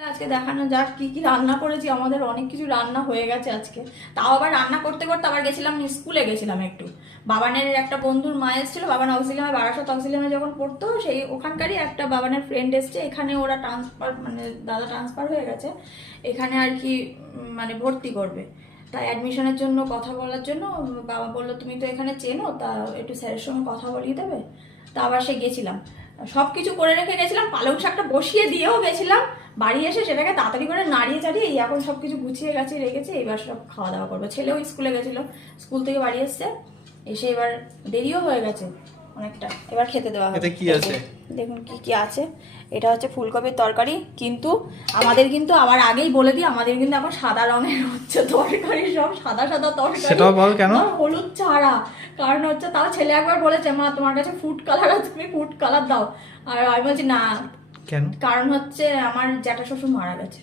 আজকে দেখানো যাক কি কি রান্না করেছি। আমাদের অনেক কিছু রান্না হয়ে গেছে আজকে। তাও আবার রান্না করতে করতে আবার গেছিলাম স্কুলে, গেছিলাম একটু। বাবানের একটা বন্ধুর মা এসেছিল, বাবান অক্সিলিয়ামে, বারাসত অক্সিলিয়ামে যখন পড়তো সেই ওখানকারই একটা বাবানের ফ্রেন্ড এসছে এখানে। ওরা ট্রান্সফার মানে দাদা ট্রান্সফার হয়ে গেছে এখানে আর কি, মানে ভর্তি করবে। তাই অ্যাডমিশনের জন্য কথা বলার জন্য বাবা বললো তুমি তো এখানে চেনো, তা একটু স্যারের সঙ্গে কথা বলিয়ে দেবে। তা আবার সে গেছিলাম, সব কিছু করে রেখে গেছিলাম, পালং শাকটা বসিয়ে দিয়েও গেছিলাম। বাড়ি এসে সেটাকে তাড়াতাড়ি করে নাড়িয়ে চাড়িয়ে এখন সব কিছু গুছিয়ে গাছিয়ে রেখেছি। এবার সব খাওয়া দাওয়া করবো। ছেলেও স্কুলে গেছিলো, স্কুল থেকে বাড়ি এসছে, এসে এবার দেরিও হয়ে গেছে অনেকটা, এবার খেতে দেওয়া হবে। কি আছে দেখুন কি কি আছে। এটা হচ্ছে ফুলকপির তরকারি, কিন্তু আমাদের কিন্তু আবার আগেই বলে দিই, আমাদের কিন্তু এখন সাদা রঙের হচ্ছে তরকারি, সব সাদা সাদা তরকারি। সেটাও বল কেন? হলুদ ছাড়া। কারণ হচ্ছে তাও ছেলে একবার বলেছে মা তোমার কাছে ফুড কালার আছে, তুমি ফুড কালার দাও। আর আমি বলছি না। কেন? কারণ হচ্ছে আমার জ্যাঠা শ্বশুর মারা গেছে,